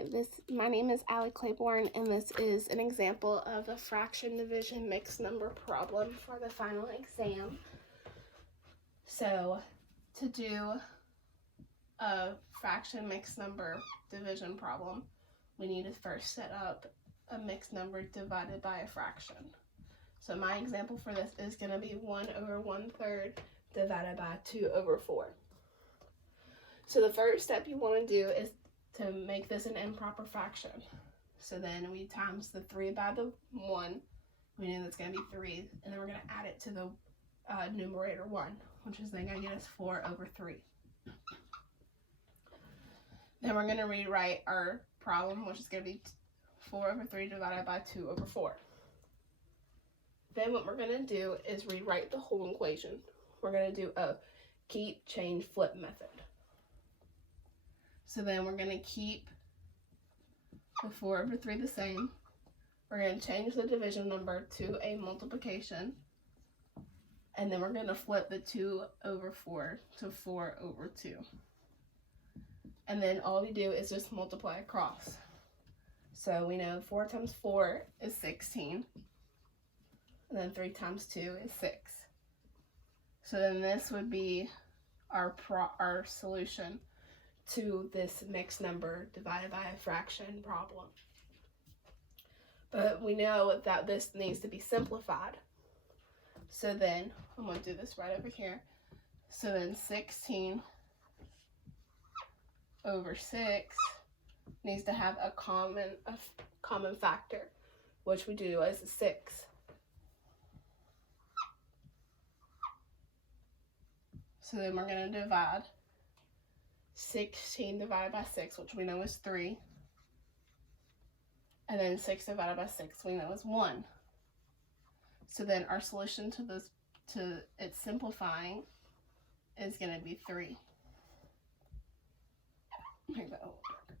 Hi, my name is Allie Claiborne, and this is an example of a fraction division mixed number problem for the final exam. So, to do a fraction mixed number division problem, we need to first set up a mixed number divided by a fraction. So my example for this is going to be 1 over 1/3 divided by 2 over 4. So the first step you want to do is to make this an improper fraction. So then we times the 3 by the 1. We know that's going to be 3. And then we're going to add it to the numerator 1, which is then going to get us 4 over 3. Then we're going to rewrite our problem, which is going to be 4 over 3 divided by 2 over 4. Then what we're going to do is rewrite the whole equation. We're going to do a keep, change, flip method. So then we're going to keep the 4 over 3 the same. We're going to change the division number to a multiplication. And then we're going to flip the 2 over 4 to 4 over 2. And then all we do is just multiply across. So we know 4 times 4 is 16. And then 3 times 2 is 6. So then this would be our solution to this mixed number divided by a fraction problem. But we know that this needs to be simplified. So then, I'm going to do this right over here. So then 16 over 6 needs to have a common factor, which we do as a 6. So then we're going to divide 16 divided by 6, which we know is 3. And then 6 divided by 6 we know is 1. So then our solution to it simplifying is going to be 3. Make that a little darker.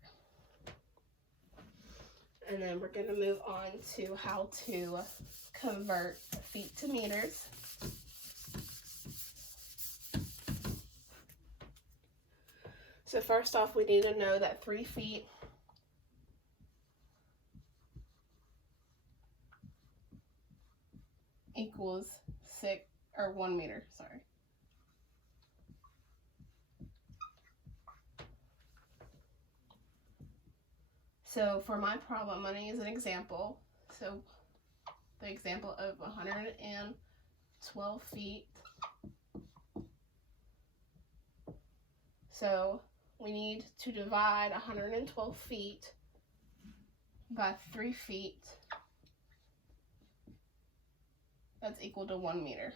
And then we're going to move on to how to convert feet to meters. So first off, we need to know that 3 feet equals 1 meter, sorry. So for my problem, I'm going to use an example. So the example of 112 feet. So we need to divide 112 feet by 3 feet. That's equal to 1 meter.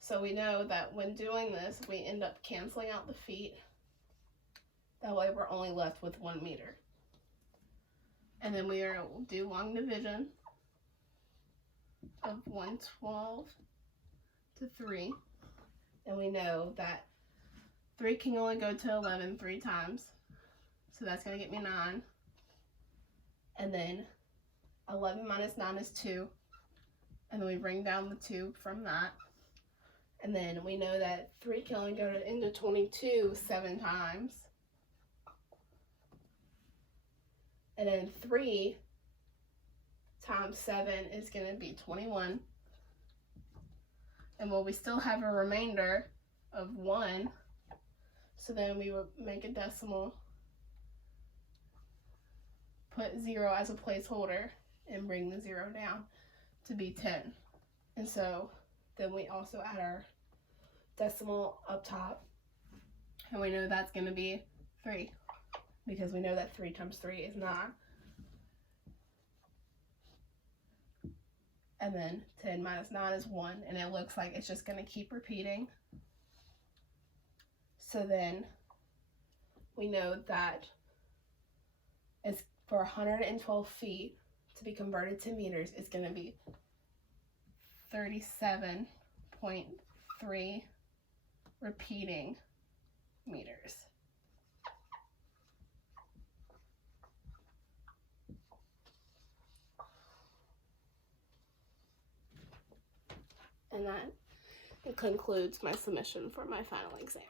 So we know that when doing this, we end up canceling out the feet. That way we're only left with 1 meter. And then we will do long division of 112 to 3. And we know that 3 can only go to 11 3 times. So that's going to get me 9. And then 11 minus 9 is 2. And then we bring down the 2 from that. And then we know that 3 can only go into 22 7 times. And then 3 times 7 is going to be 21. And well, we still have a remainder of 1. So then we would make a decimal, put 0 as a placeholder, and bring the 0 down to be 10. And so then we also add our decimal up top. And we know that's going to be 3. Because we know that 3 times 3 is 9. And then 10 minus 9 is 1. And it looks like it's just going to keep repeating. So then we know that it's for 112 feet to be converted to meters, it's going to be 37.3 repeating meters. And that concludes my submission for my final exam.